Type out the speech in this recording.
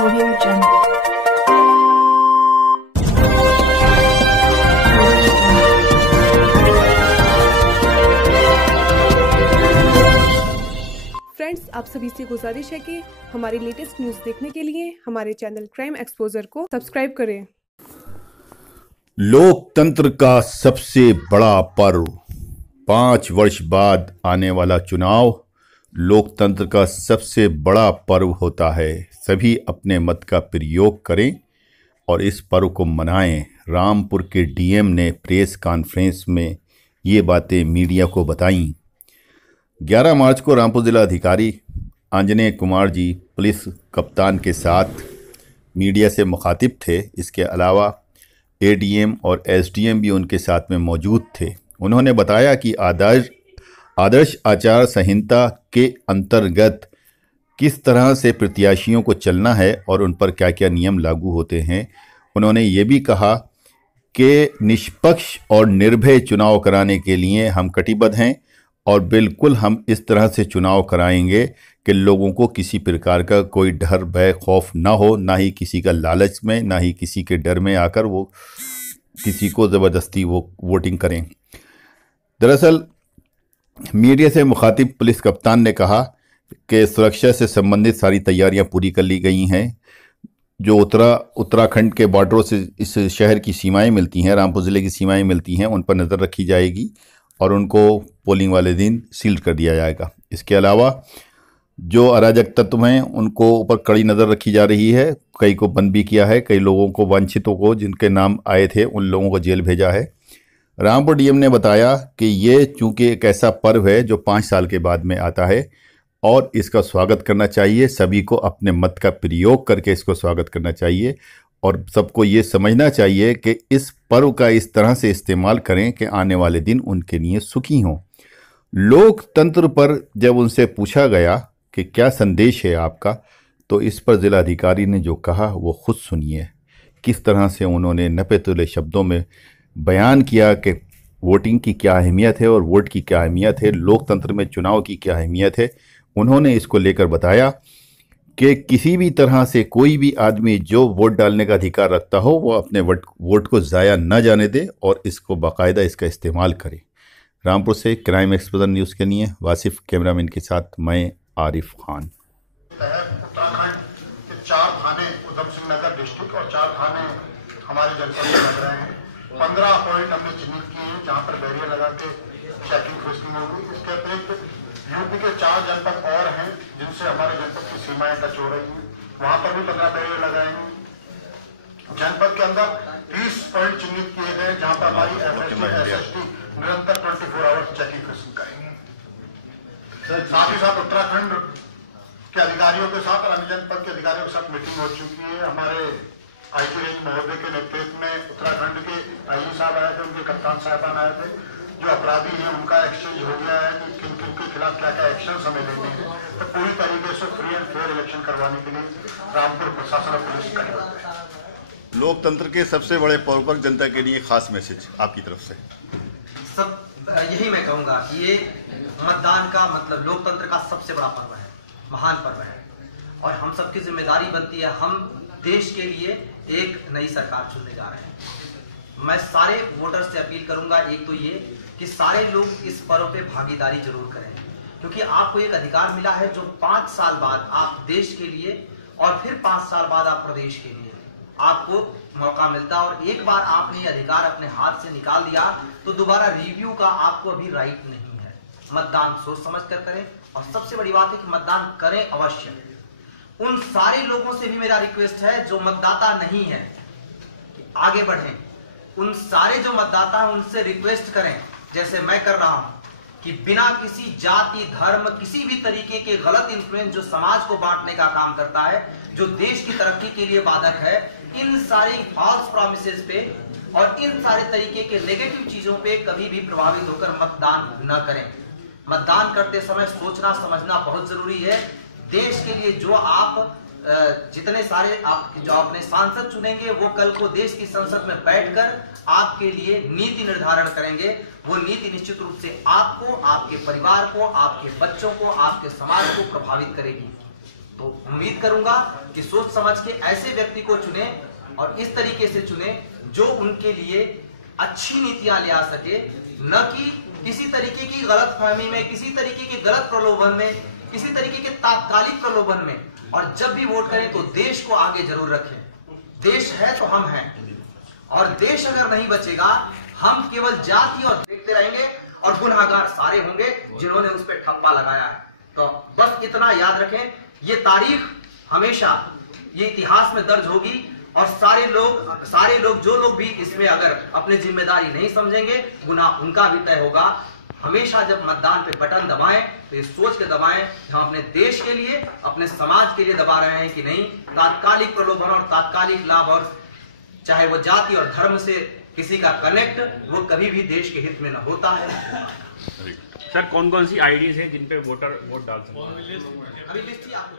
Audio Jungle. Friends, आप सभी से गुजारिश है कि हमारी लेटेस्ट न्यूज़ देखने के लिए हमारे चैनल क्राइम एक्सपोजर को सब्सक्राइब करें। लोकतंत्र का सबसे बड़ा पर्व, 5 वर्ष बाद आने वाला चुनाव लोकतंत्र का सबसे बड़ा पर्व होता है। सभी अपने मत का प्रयोग करें और इस पर्व को मनाएं। रामपुर के डीएम ने प्रेस कॉन्फ्रेंस में ये बातें मीडिया को बताईं। 11 मार्च को रामपुर जिला अधिकारी आंजनेय कुमार जी पुलिस कप्तान के साथ मीडिया से मुखातिब थे। इसके अलावा एडीएम और एसडीएम भी उनके साथ में मौजूद थे। उन्होंने बताया कि आदर्श आचार संहिता के अंतर्गत किस तरह से प्रत्याशियों को चलना है और उन पर क्या क्या नियम लागू होते हैं। उन्होंने ये भी कहा कि निष्पक्ष और निर्भय चुनाव कराने के लिए हम कटिबद्ध हैं और बिल्कुल हम इस तरह से चुनाव कराएंगे कि लोगों को किसी प्रकार का कोई डर भय खौफ ना हो, ना ही किसी का लालच में, ना ही किसी के डर में आकर वो किसी को ज़बरदस्ती वो वोटिंग करें। दरअसल मीडिया से मुखातिब पुलिस कप्तान ने कहा कि सुरक्षा से संबंधित सारी तैयारियां पूरी कर ली गई हैं। जो उत्तराखंड के बॉर्डरों से इस शहर की सीमाएं मिलती हैं, रामपुर ज़िले की सीमाएं मिलती हैं, उन पर नज़र रखी जाएगी और उनको पोलिंग वाले दिन सील्ड कर दिया जाएगा। इसके अलावा जो अराजक तत्व हैं उनको ऊपर कड़ी नज़र रखी जा रही है। कई को बंद भी किया है, कई लोगों को, वांछितों को जिनके नाम आए थे उन लोगों को जेल भेजा है। रामपुर डीएम ने बताया कि ये चूँकि एक ऐसा पर्व है जो 5 साल के बाद में आता है और इसका स्वागत करना चाहिए। सभी को अपने मत का प्रयोग करके इसको स्वागत करना चाहिए और सबको ये समझना चाहिए कि इस पर्व का इस तरह से इस्तेमाल करें कि आने वाले दिन उनके लिए सुखी हों। लोकतंत्र पर जब उनसे पूछा गया कि क्या संदेश है आपका, तो इस पर जिलाधिकारी ने जो कहा वो खुद सुनिए। किस तरह से उन्होंने नपे-तुले शब्दों में बयान किया कि वोटिंग की क्या अहमियत है और वोट की क्या अहमियत है, लोकतंत्र में चुनाव की क्या अहमियत है। उन्होंने इसको लेकर बताया कि किसी भी तरह से कोई भी आदमी जो वोट डालने का अधिकार रखता हो वो अपने वोट को ज़ाया न जाने दे और इसको बाकायदा इसका इस्तेमाल करे। रामपुर से क्राइम एक्सपोजर न्यूज़ के लिए वासिफ कैमरामैन के साथ मैं आरिफ खान। उत्तराखंड के 4 थाने उधम सिंह नगर डिस्ट्रिक्ट और 4 थाने हमारे जनपद में लग रहे हैं। 15 पॉइंट हमने चिन्हित किए हैं जहाँ पर बैरियर लगा के चेकिंग फ्रिस्किंग होगी। इसके अतिरिक्त यूपी के 4 जनपद और हैं जिनसे हमारे जनपद की सीमाएं टच हो रही हैं, वहाँ पर भी 15 बैरियर लगाएंगे। जनपद के अंदर 30 पॉइंट चिन्हित किए गए जहाँ पर हमारी एसएसटी निरंतर 24 आवर्स चेकिंग फ्रिस्किंग करेंगे। साथ ही साथ उत्तराखंड के अधिकारियों के साथ और अन्य जनपद के अधिकारियों के साथ मीटिंग हो चुकी है। हमारे आईजी रेंज महोदय के नेतृत्व में उत्तराखंड के आईजी साहब आए थे, उनके कप्तान साहबान आए थे। जो अपराधी हैं उनका एक्सचेंज हो गया है कि किन किन के खिलाफ क्या क्या एक्शन हमें लेने हैं। तो पूरी तरीके से फ्री एंड फेयर इलेक्शन करवाने के लिए रामपुर प्रशासन और पुलिस कटिबद्ध है। लोकतंत्र के सबसे बड़े पर्व पर जनता के लिए खास मैसेज आपकी तरफ से? सब यही मैं कहूँगा कि ये मतदान का मतलब लोकतंत्र का सबसे बड़ा पर्व है, महान पर्व है और हम सबकी जिम्मेदारी बनती है। हम देश के लिए एक नई सरकार चुनने जा रहे हैं। मैं सारे वोटर्स से अपील करूंगा, एक तो ये कि सारे लोग इस पर्व पे भागीदारी जरूर करें, क्योंकि आपको एक अधिकार मिला है जो 5 साल बाद आप देश के लिए और फिर 5 साल बाद आप प्रदेश के लिए आपको मौका मिलता है। और एक बार आपने ये अधिकार अपने हाथ से निकाल दिया तो दोबारा रिव्यू का आपको अभी राइट नहीं है। मतदान सोच समझ कर करें और सबसे बड़ी बात है कि मतदान करें अवश्य। उन सारे लोगों से भी मेरा रिक्वेस्ट है जो मतदाता नहीं है कि आगे बढ़ें। उन सारे जो मतदाता हैं उनसे रिक्वेस्ट करें, जैसे मैं कर रहा हूं, कि बिना किसी जाति धर्म किसी भी तरीके के गलत इन्फ्लुएंस जो समाज को बांटने का काम करता है, जो देश की तरक्की के लिए बाधक है, इन सारी फॉल्स प्रॉमिसेस पे और इन सारे तरीके के नेगेटिव चीजों पे कभी भी प्रभावित होकर मतदान न करें। मतदान करते समय सोचना समझना बहुत जरूरी है। देश के लिए जो आप जितने सारे आप जो अपने सांसद चुनेंगे वो कल को देश की संसद में बैठकर आपके लिए नीति निर्धारण करेंगे। वो नीति निश्चित रूप से आपको, आपके परिवार को, आपके बच्चों को, आपके समाज को प्रभावित करेगी। तो उम्मीद करूंगा कि सोच समझ के ऐसे व्यक्ति को चुने और इस तरीके से चुने जो उनके लिए अच्छी नीतियां ले आ सके, न कि किसी तरीके की गलतफहमी में, किसी तरीके के गलत प्रलोभन में, किसी तरीके के तात्कालिक प्रलोभन में। और जब भी वोट करें तो देश को आगे जरूर रखें। देश है तो हम हैं, और देश अगर नहीं बचेगा हम केवल जाति और देखते रहेंगे और गुनहगार सारे होंगे जिन्होंने उस पर ठप्पा लगाया है। तो बस इतना याद रखें, ये तारीख हमेशा ये इतिहास में दर्ज होगी और सारे लोग जो लोग भी इसमें अगर अपनी जिम्मेदारी नहीं समझेंगे, गुनाह उनका भी तय होगा। हमेशा जब मतदान पे बटन दबाएं तो ये सोच के दबाएं कि हम अपने देश के लिए, अपने समाज के लिए दबा रहे हैं कि नहीं तात्कालिक प्रलोभन और तात्कालिक लाभ, और चाहे वो जाति और धर्म से किसी का कनेक्ट, वो कभी भी देश के हित में न होता है। सर, कौन कौन सी आईडीज हैं जिन पे वोटर वोट डाल सकते हैं? अभी लिस्ट ही आपको